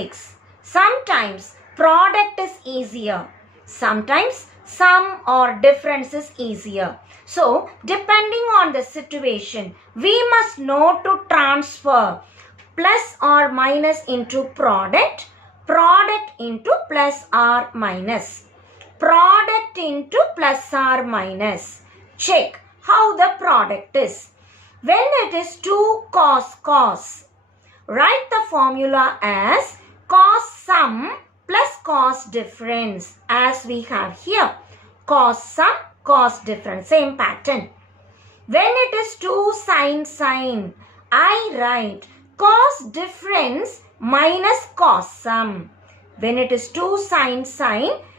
mathematics, sometimes product is easier. Sometimes sum or difference is easier. So, depending on the situation, we must know to transfer plus or minus into product, product into plus or minus, product into plus or minus. Check how the product is. When it is 2 cos, write the formula as cos sum plus cos difference as we have here. Cos sum, cos difference, same pattern. When it is 2 sin, I write cos difference minus cos sum. When it is 2 sin,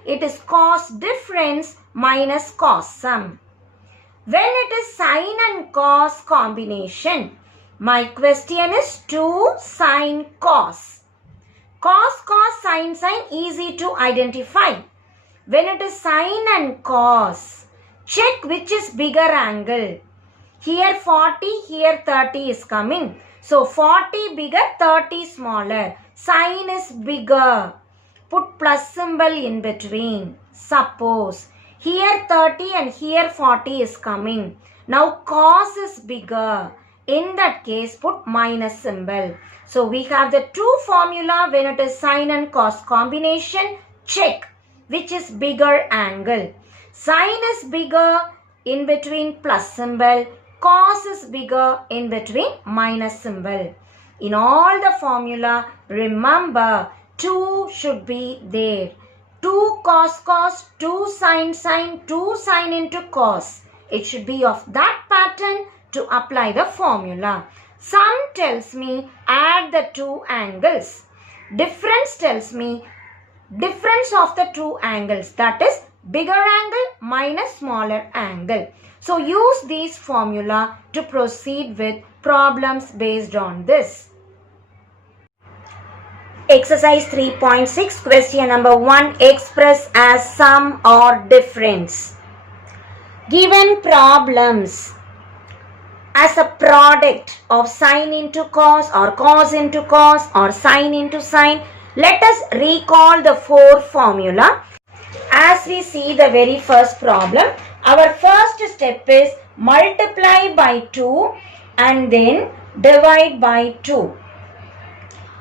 it is cos difference minus cos sum. When it is sine and cos combination, my question is 2 sin cos. Cos, sine, easy to identify. When it is sine and cos, check which is bigger angle. Here 40, here 30 is coming. So 40 bigger, 30 smaller. Sine is bigger. Put plus symbol in between. Suppose here 30 and here 40 is coming. Now cos is bigger. In that case, put minus symbol. So we have the two formula when it is sine and cos combination. Check which is bigger angle. Sine is bigger, in between plus symbol. Cos is bigger, in between minus symbol. In all the formula, remember 2 should be there. 2 cos, 2 sin, 2 sin into cos. It should be of that pattern to apply the formula. Sum tells me add the two angles. Difference tells me difference of the two angles, that is bigger angle minus smaller angle. So use these formula to proceed with problems based on this. Exercise 3.6, question number 1, express as sum or difference. Given problems as a product of sine into cos or cos into cos or sine into sine, let us recall the 4 formula. As we see the very first problem, our first step is multiply by 2 and then divide by 2.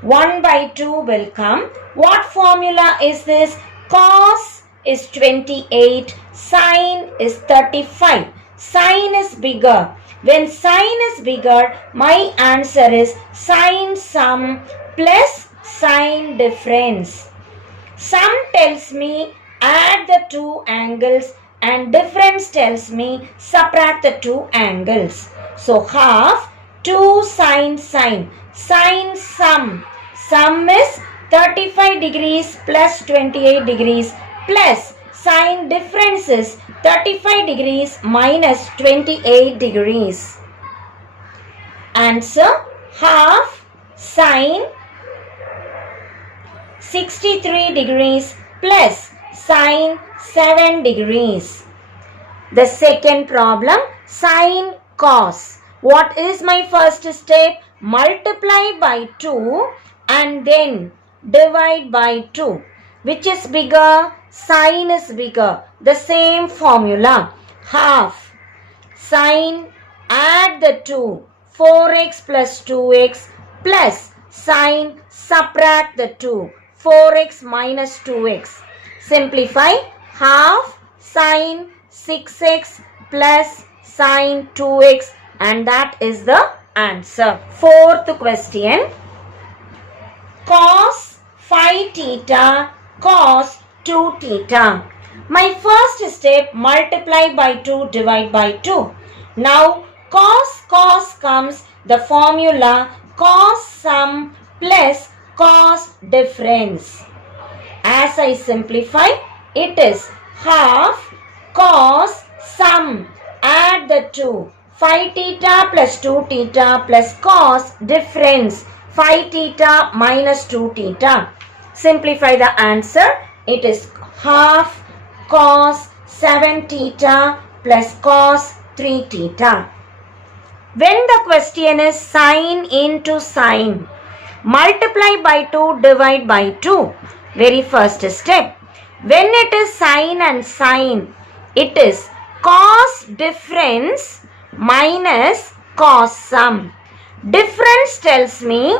1 by 2 will come. What formula is this? Cos is 28, sine is 35. Sine is bigger. When sine is bigger, my answer is sine sum plus sine difference. Sum tells me add the two angles and difference tells me subtract the two angles. So half 2 sine. Sine sum. Sum is 35 degrees plus 28 degrees plus sine difference is 35 degrees minus 28 degrees. Answer half sine 63 degrees plus sine 7 degrees. The second problem, sine cos. What is my first step? Multiply by 2 and then divide by 2. Which is bigger? Sine is bigger. The same formula. Half sine, add the 2. 4x plus 2x plus sine, subtract the 2. 4x minus 2x. Simplify. Half sine 6x plus sine 2x, and that is the answer. Fourth question. Cos 5 theta, cos 2 theta. My first step, multiply by 2, divide by 2. Now cos comes, the formula cos sum plus cos difference. As I simplify, it is half cos sum, add the 2. 5 theta plus 2 theta plus cos difference 5 theta minus 2 theta. Simplify the answer. It is half cos 7 theta plus cos 3 theta. When the question is sine into sine, Multiply by 2, divide by 2. Very first step. When it is sine and sine, it is cos difference minus cos sum. Difference tells me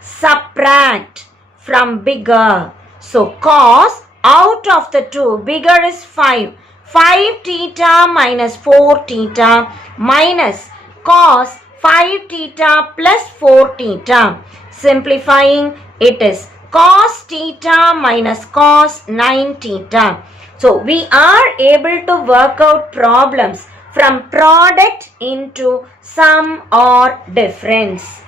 subtract from bigger. So cos out of the 2, bigger is 5. 5 theta minus 4 theta minus cos 5 theta plus 4 theta. Simplifying, it is cos theta minus cos 9 theta. So we are able to work out problems from product into sum or difference.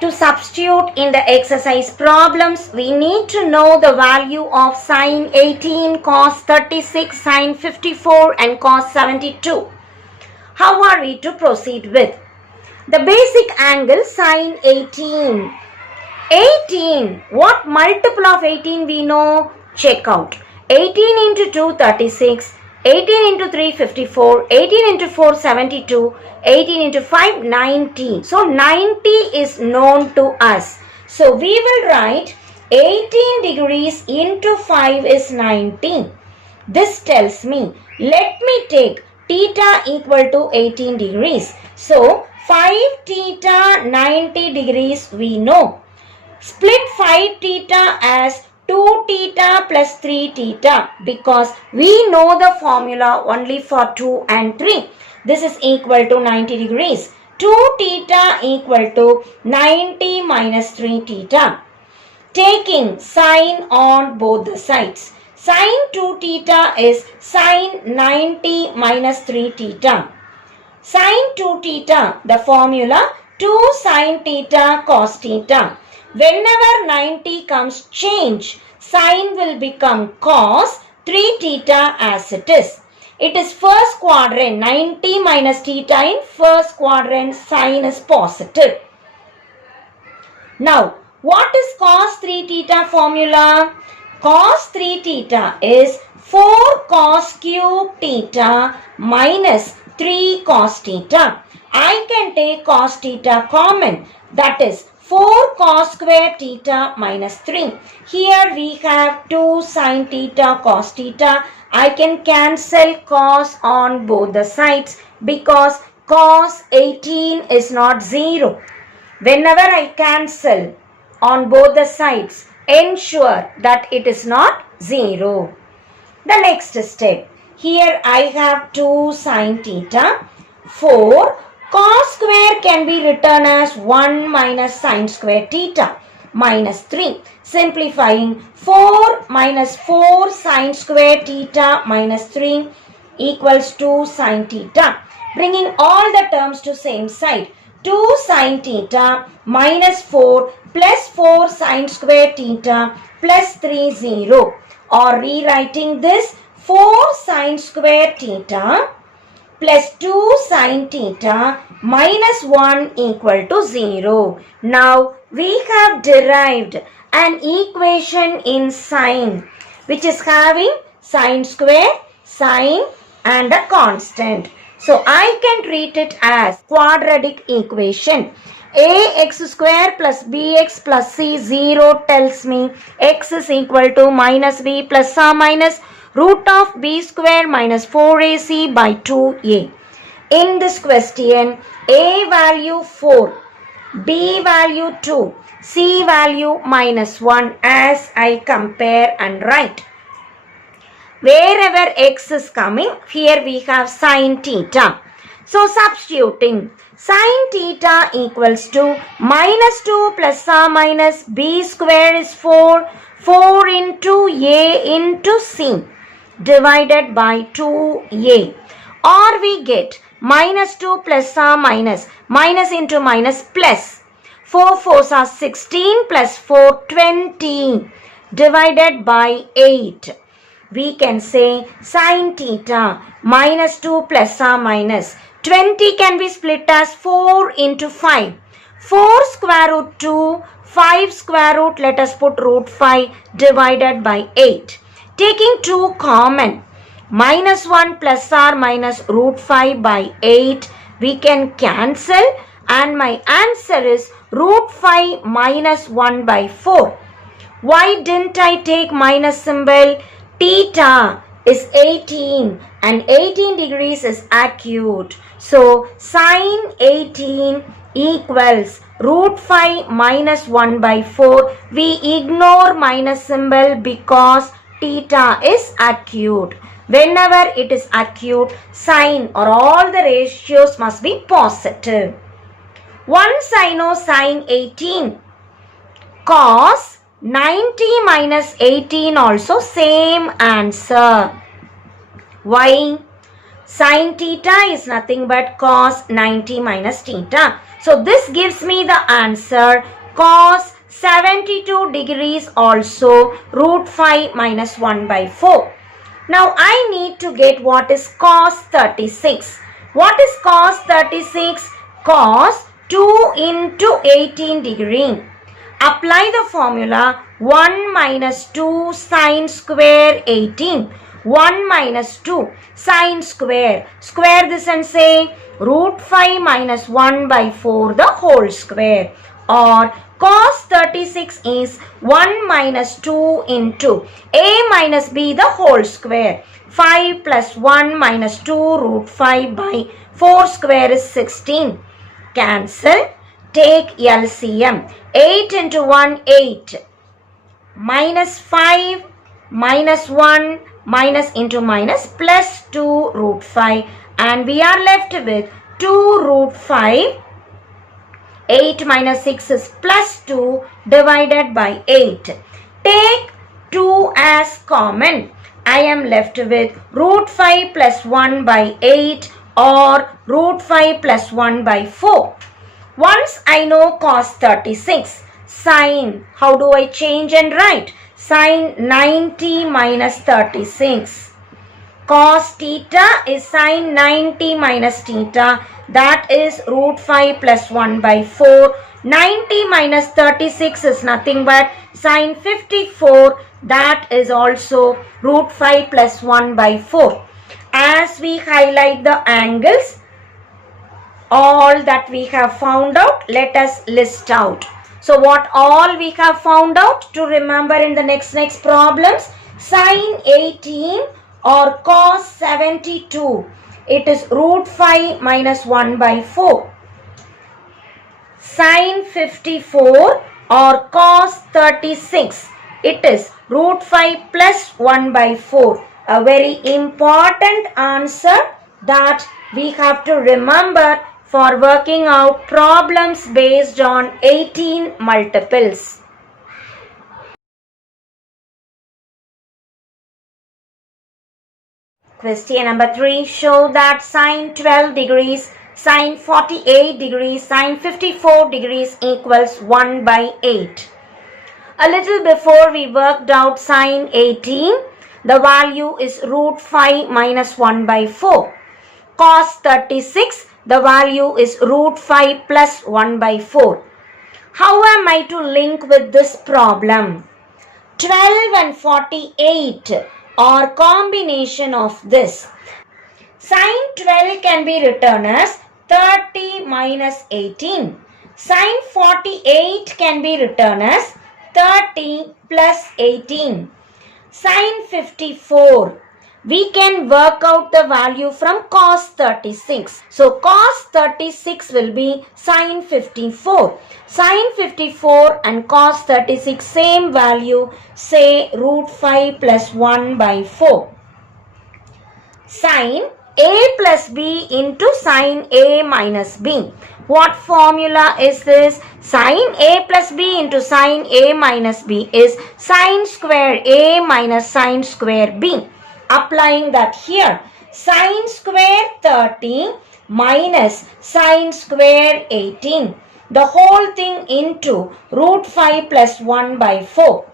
To substitute in the exercise problems, we need to know the value of sine 18, cos 36, sine 54 and cos 72. How are we to proceed with? The basic angle sine 18. 18, what multiple of 18 we know? Check out. 18 into 2, 36. 18 into 3, 54. 18 into 4, 72. 18 into 5, 90. So 90 is known to us. So we will write 18 degrees into 5 is 90. This tells me, let me take theta equal to 18 degrees. So 5 theta 90 degrees we know. Split 5 theta as 2 theta plus 3 theta because we know the formula only for 2 and 3. This is equal to 90 degrees. 2 theta equal to 90 minus 3 theta. Taking sine on both the sides. Sine 2 theta is sine 90 minus 3 theta. Sine 2 theta, the formula 2 sine theta cos theta. Whenever 90 comes change, sine will become cos 3 theta as it is. It is first quadrant, 90 minus theta in first quadrant, sine is positive. Now, what is cos 3 theta formula? Cos 3 theta is 4 cos cube theta minus 3 cos theta. I can take cos theta common, that is 4 cos square theta minus 3. Here we have 2 sin theta cos theta. I can cancel cos on both the sides because cos 18 is not 0. Whenever I cancel on both the sides, ensure that it is not 0. The next step. Here I have 2 sin theta. 4 cos square can be written as 1 minus sin square theta minus 3. Simplifying, 4 minus 4 sin square theta minus 3 equals 2 sin theta. Bringing all the terms to same side. 2 sin theta minus 4 plus 4 sin square theta plus 3 0. Or rewriting this, 4 sin square theta plus 2 sin theta minus 1 equal to 0. Now we have derived an equation in sine which is having sine square, sine and a constant. So I can treat it as quadratic equation. Ax square plus bx plus c 0 tells me x is equal to minus b plus or minus root of b square minus 4ac by 2a. In this question, a value 4, b value 2, c value minus 1 as I compare and write. Wherever x is coming, here we have sin theta. So substituting, sin theta equals to minus 2 plus or minus b square is 4, 4 into a into c divided by 2a. Or we get minus 2 plus or minus, minus into minus plus. 4 4s are 16 plus 4 20 divided by 8. We can say sin theta minus 2 plus or minus 20 can be split as 4 into 5. 4 square root 2, 5 square root, let us put root 5 divided by 8. Taking 2 common, minus 1 plus or minus root 5 by 8, we can cancel and my answer is root 5 minus 1 by 4. Why didn't I take minus symbol? Theta is 18 and 18 degrees is acute. So sin 18 equals root 5 minus 1 by 4. We ignore minus symbol because theta is acute. Whenever it is acute, sign or all the ratios must be positive. Once I know sin 18, cos 90 minus 18 also same answer. Why? Sin theta is nothing but cos 90 minus theta. So this gives me the answer cos 72 degrees also root 5 minus 1 by 4. Now I need to get what is cos 36. What is cos 36? Cos 2 into 18 degree. Apply the formula 1 minus 2 sine square 18. 1 minus 2 sine square. Square this and say root 5 minus 1 by 4 the whole square. Or cos 36 is 1 minus 2 into a minus b the whole square. 5 plus 1 minus 2 root 5 by 4 square is 16. Cancel. Take LCM. 8 into 1, 8. Minus 5, minus 1, minus into minus, plus 2 root 5. And we are left with 2 root 5. 8 minus 6 is plus 2 divided by 8. Take 2 as common. I am left with root 5 plus 1 by 8 or root 5 plus 1 by 4. Once I know cos 36, sin, how do I change and write? Sin 90 minus 36. Cos theta is sin 90 minus theta, that is root 5 plus 1 by 4. 90 minus 36 is nothing but sin 54, that is also root 5 plus 1 by 4. As we highlight the angles, all that we have found out, let us list out. So what all we have found out to remember in the next problems? Sin 18 or cos 72, it is root 5 minus 1 by 4. Sin 54 or cos 36, it is root 5 plus 1 by 4. A very important answer that we have to remember for working out problems based on 18 multiples. Question number 3. Show that sin 12 degrees, sin 48 degrees, sin 54 degrees equals 1 by 8. A little before we worked out sin 18, the value is root 5 minus 1 by 4. Cos 36, the value is root 5 plus 1 by 4. How am I to link with this problem? 12 and 48 are combination of this. Sin 12 can be written as 30 minus 18. Sin 48 can be written as 30 plus 18. Sin 54, we can work out the value from cos 36. So cos 36 will be sin 54. Sin 54 and cos 36 same value, say root 5 plus 1 by 4. Sin a plus b into sin a minus b. What formula is this? Sin a plus b into sin a minus b is sin square a minus sin square b. Applying that here, sin square 30 minus sin square 18. The whole thing into root 5 plus 1 by 4.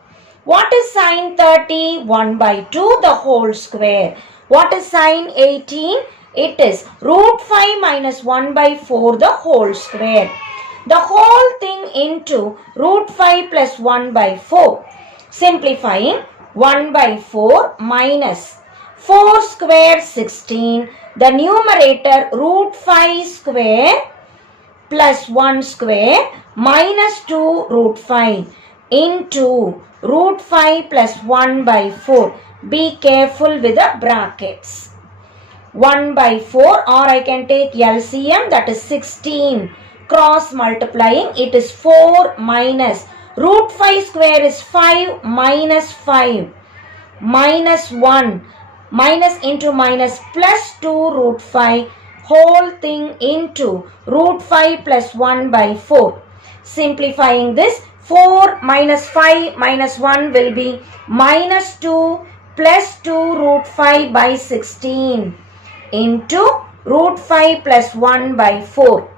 What is sin 30? 1 by 2 the whole square. What is sin 18? It is root 5 minus 1 by 4 the whole square. The whole thing into root 5 plus 1 by 4. Simplifying, 1 by 4 minus 4 square 16. The numerator root 5 square plus 1 square minus 2 root 5 into root 5 plus 1 by 4. Be careful with the brackets. 1 by 4, or I can take LCM, that is 16. Cross multiplying, it is 4 minus root 5 square is 5 minus 5 minus 1 minus into minus plus 2 root 5 whole thing into root 5 plus 1 by 4. Simplifying this, 4 minus 5 minus 1 will be minus 2 plus 2 root 5 by 16 into root 5 plus 1 by 4.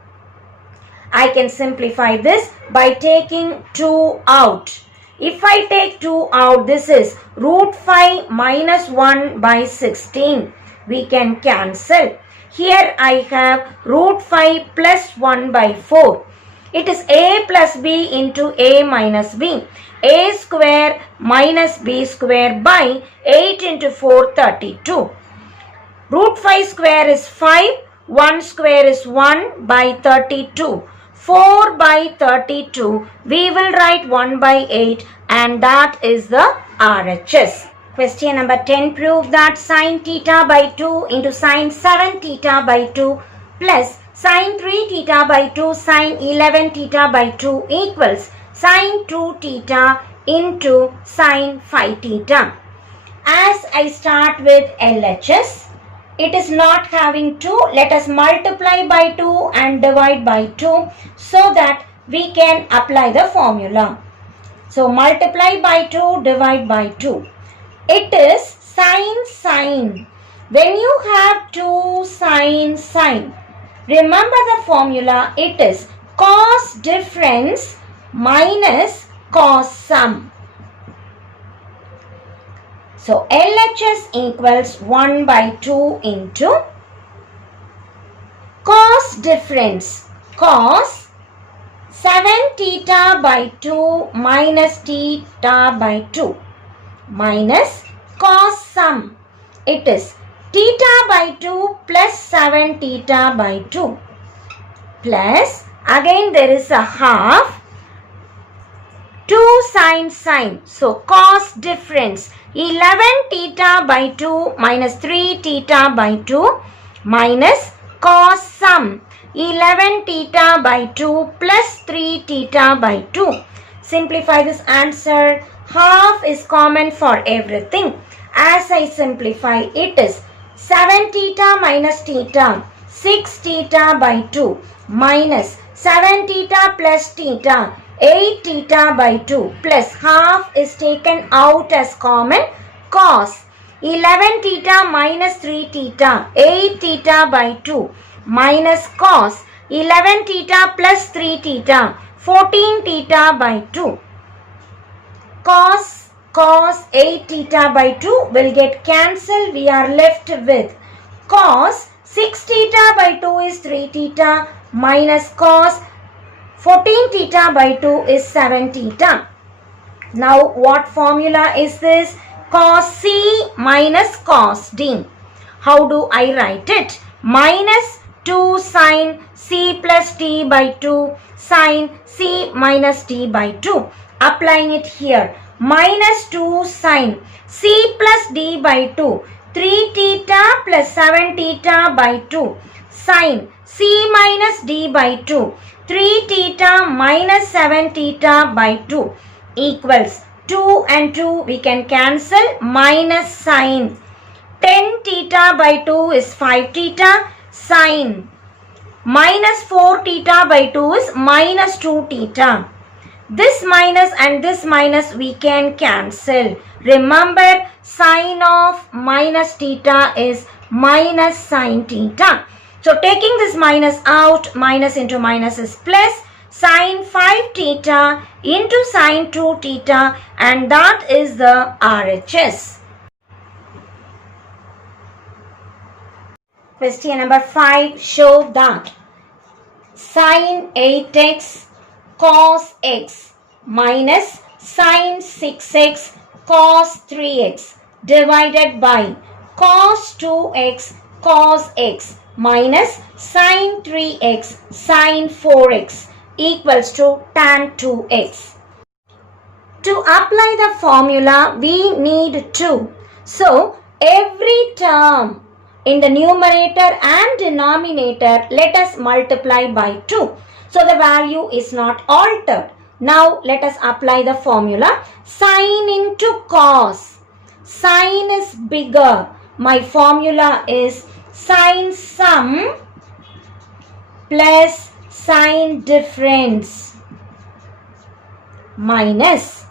I can simplify this by taking 2 out. If I take 2 out, this is root 5 minus 1 by 16. We can cancel. Here I have root 5 plus 1 by 4. It is a plus b into a minus b. A square minus b square by 8 into 4, 32. Root 5 square is 5. 1 square is 1 by 32. 4 by 32. We will write 1 by 8 and that is the RHS. Question number 10. Prove that sin theta by 2 into sin 7 theta by 2 plus sin 3 theta by 2 sin 11 theta by 2 equals sin 2 theta into sin 5 theta. As I start with LHS, it is not having 2. Let us multiply by 2 and divide by 2 so that we can apply the formula. So multiply by 2, divide by 2. It is sin. When you have 2 sin, remember the formula. It is cos difference minus cos sum. So LHS equals 1 by 2 into cos difference, cos 7 theta by 2 minus theta by 2 minus cos sum. It is theta by 2 plus 7 theta by 2 plus, again there is a half, 2 sin. So cos difference 11 theta by 2 minus 3 theta by 2 minus cos sum 11 theta by 2 plus 3 theta by 2. Simplify this answer. Half is common for everything. As I simplify, it is 7 theta minus theta, 6 theta by 2 minus 7 theta plus theta, 8 theta by 2 plus half is taken out as common, cos 11 theta minus 3 theta, 8 theta by 2 minus cos 11 theta plus 3 theta, 14 theta by 2. Cos 8 theta by 2 will get cancelled. We are left with cos 6 theta by 2 is 3 theta minus cos 14 theta by 2 is 7 theta. Now what formula is this? Cos C minus cos D. How do I write it? Minus 2 sin C plus D by 2 sin C minus D by 2. Applying it here. Minus 2 sin C plus D by 2. 3 theta plus 7 theta by 2 sin C minus D by 2. 3 theta minus 7 theta by 2 equals 2 and 2 we can cancel, minus sin 10 theta by 2 is 5 theta, sin minus 4 theta by 2 is minus 2 theta. This minus and this minus we can cancel. Remember, sine of minus theta is minus sine theta. So taking this minus out, minus into minus is plus, sine 5 theta into sine 2 theta, and that is the RHS. Question number 5. Show that sine 8x cos x minus sine 6x cos 3x divided by cos 2x cos x minus sin 3x sin 4x equals to tan 2x. To apply the formula, we need 2. So, every term in the numerator and denominator, let us multiply by 2. So, the value is not altered. Now, let us apply the formula. Sin into cos. Sin is bigger. My formula is sin sum plus sin difference minus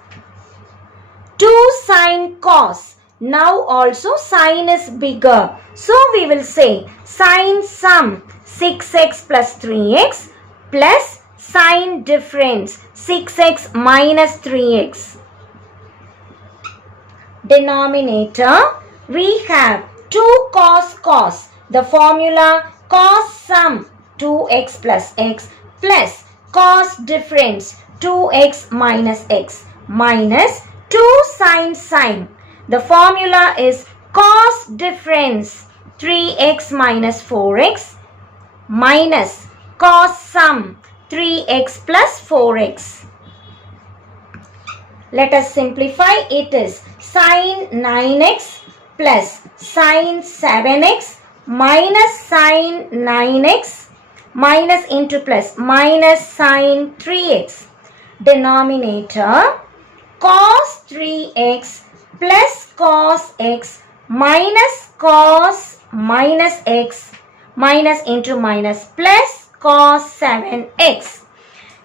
2 sin cos. Now also sin is bigger. So we will say sin sum 6x plus 3x plus sin difference 6x minus 3x. Denominator, we have 2 cos cos. The formula cos sum 2x plus x plus cos difference 2x minus x minus 2 sin sin. The formula is cos difference 3x minus 4x minus cos sum 3x plus 4x. Let us simplify. It is sin 9x plus sin 7x minus sin 9x minus into plus minus sin 3x. Denominator cos 3x plus cos x minus cos minus x minus into minus plus cos 7x.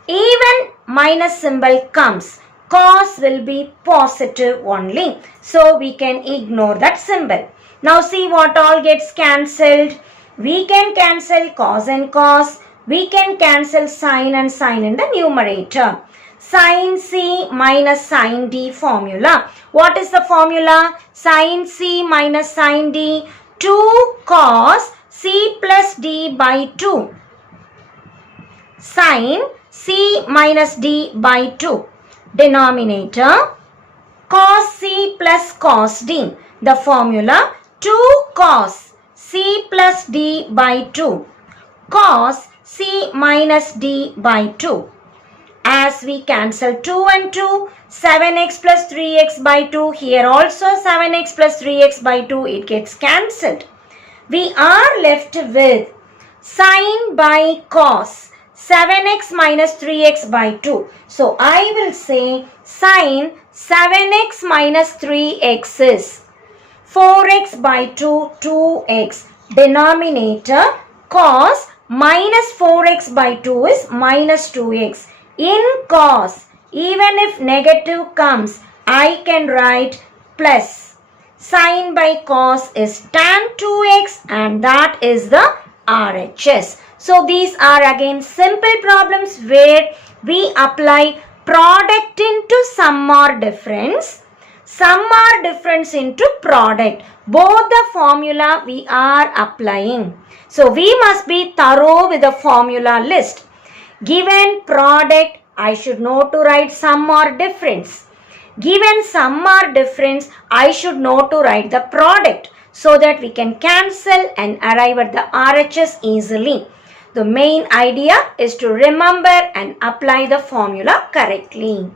Even minus symbol comes, cos will be positive only. So we can ignore that symbol. Now see what all gets cancelled. We can cancel cos and cos. We can cancel sin and sin in the numerator. Sin C minus sin D formula. What is the formula? Sin C minus sin D. 2 cos C plus D by 2. Sin C minus D by 2. Denominator cos C plus cos D. The formula 2 cos C plus D by 2. Cos C minus D by 2. As we cancel 2 and 2, 7x plus 3x by 2. Here also 7x plus 3x by 2. It gets cancelled. We are left with sin by cos. 7x minus 3x by 2. So I will say sin 7x minus 3x is 4x by 2, 2x. Denominator cos minus 4x by 2 is minus 2x. In cos, even if negative comes, I can write plus. Sin by cos is tan 2x and that is the RHS. So these are again simple problems where we apply product into sum or difference, sum or difference into product. Both the formula we are applying. So we must be thorough with the formula list. Given product, I should know to write sum or difference. Given sum or difference, I should know to write the product so that we can cancel and arrive at the RHS easily. The main idea is to remember and apply the formula correctly.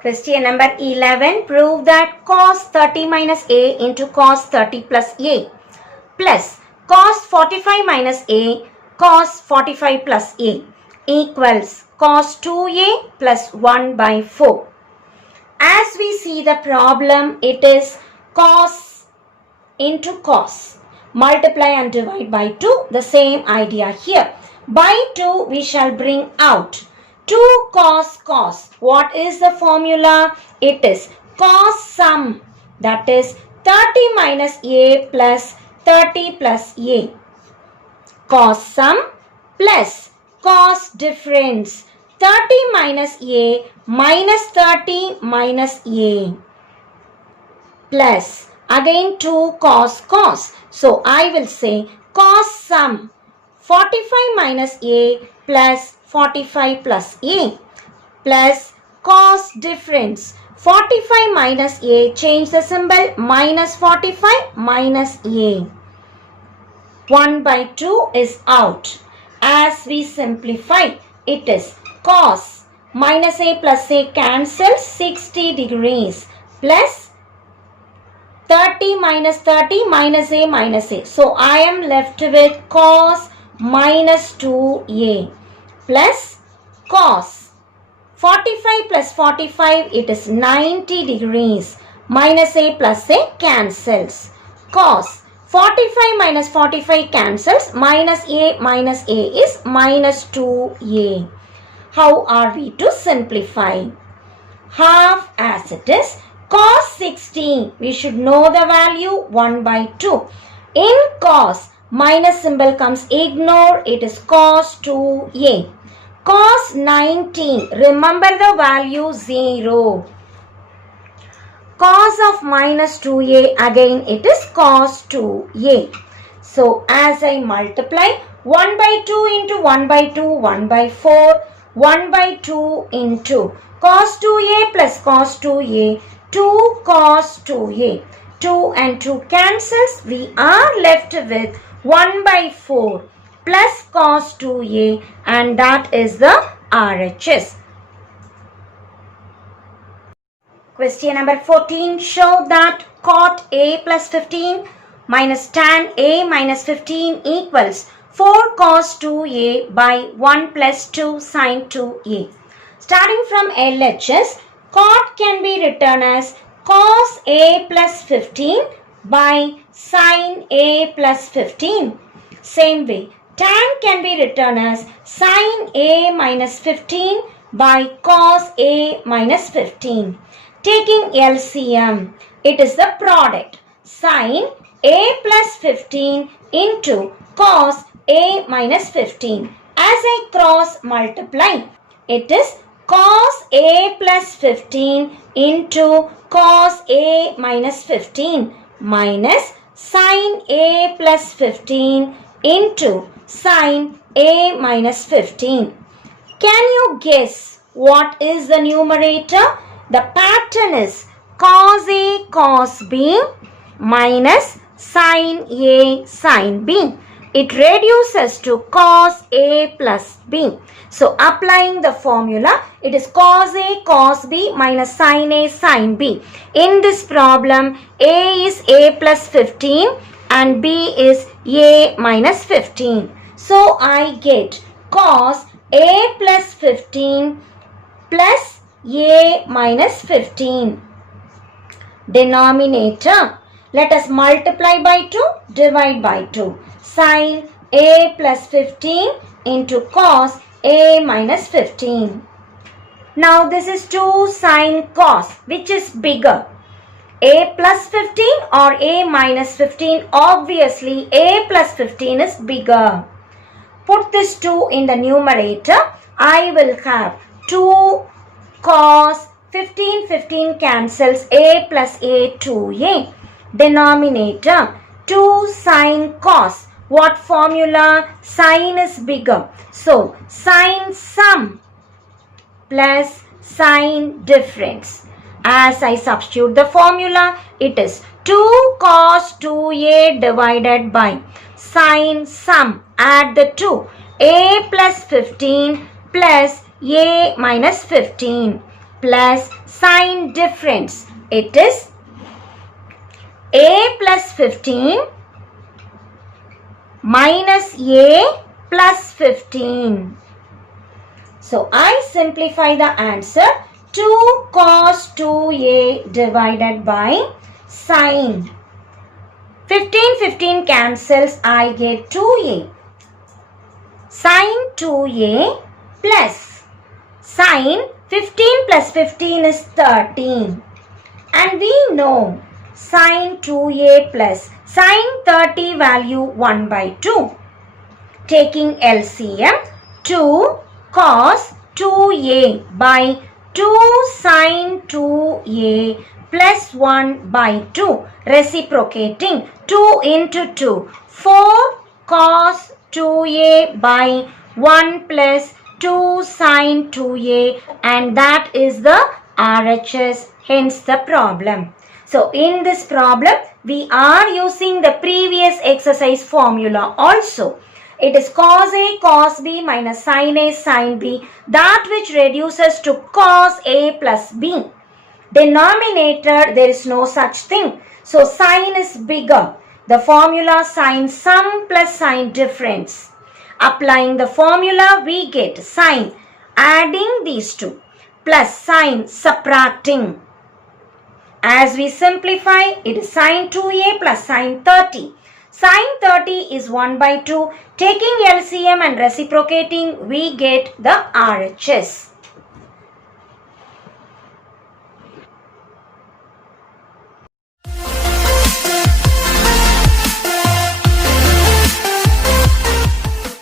Question number 11. Prove that cos 30 minus a into cos 30 plus a plus cos 45 minus a cos 45 plus a equals cos 2a plus 1 by 4. As we see the problem, it is cos into cos. Multiply and divide by 2. The same idea here. By 2 we shall bring out 2 cos cos. What is the formula? It is cos sum, that is 30 minus a plus 30 plus a. Cos sum plus cos difference 30 minus a minus 30 minus a plus again 2 cos cos. So I will say cos sum 45 minus a plus 45 plus a plus cos difference 45 minus a, change the symbol, minus 45 minus a 1 by 2 is out. As we simplify, it is cos minus a plus a cancels 60 degrees plus 30 minus 30 minus a minus a. So I am left with cos minus 2a plus cos 45 plus 45, it is 90 degrees. Minus a plus a cancels. Cos 45 minus 45 cancels. Minus a is minus 2a. How are we to simplify? Half as it is. Cos 60, we should know the value 1 by 2. In cos, minus symbol comes, ignore, it is cos 2a. Cos 90, remember the value 0. Cos of minus 2a, again it is cos 2a. So as I multiply, 1 by 2 into 1 by 2, 1 by 4, 1 by 2 into cos 2a plus cos 2a, 2 cos 2a. 2 and 2 cancels, we are left with 1 by 4 plus cos 2a, and that is the RHS. Question number 14. Show that cot a plus 15 minus tan a minus 15 equals 4 cos 2a by 1 plus 2 sin 2a. Starting from LHS, cot can be written as cos a plus 15 by sin a plus 15. Same way, tan can be written as sin a minus 15 by cos a minus 15. Taking LCM, it is the product sin a plus 15 into cos a minus 15. As I cross multiply, it is cos a plus 15 into cos a minus 15 minus sin a plus 15 into sin a minus 15. Can you guess what is the numerator? The pattern is cos A cos B minus sin A sin B. It reduces to cos A plus B. So applying the formula, it is cos A cos B minus sin A sin B. In this problem, A is A plus 15 and B is A minus 15. So I get cos A plus 15 plus A minus 15. Denominator, let us multiply by 2, divide by 2. Sin A plus 15 into cos A minus 15. Now this is 2 sin cos, which is bigger? A plus 15 or A minus 15? Obviously A plus 15 is bigger. Put this 2 in the numerator. I will have 2 cos 15 cancels, A plus A 2A. Denominator 2 sin cos. What formula? Sin is bigger. So sin sum plus sin difference. As I substitute the formula, it is 2 cos 2A divided by sin sum. Add the 2. A plus 15 plus A minus 15 plus sin difference. It is A plus 15 minus A plus 15. So I simplify the answer. 2 cos 2A divided by sin. 15 cancels, I get 2A. Sin 2A plus sin 15 plus 15 is 13. And we know sin 2A plus sin 30 value 1 by 2. Taking LCM, 2 cos 2A by 2 sin 2A plus 1 by 2. Reciprocating, 2 into 2. 4 cos 2A by 1 plus 2 sin 2A, and that is the RHS, hence the problem. So in this problem, we are using the previous exercise formula also. It is cos A cos B minus sin A sin B, that which reduces to cos A plus B. Denominator, there is no such thing. So sin is bigger. The formula sin sum plus sin difference. Applying the formula, we get sin adding these two plus sin subtracting. As we simplify, it is sin 2a plus sin 30. Sin 30 is 1 by 2. Taking LCM and reciprocating, we get the RHS.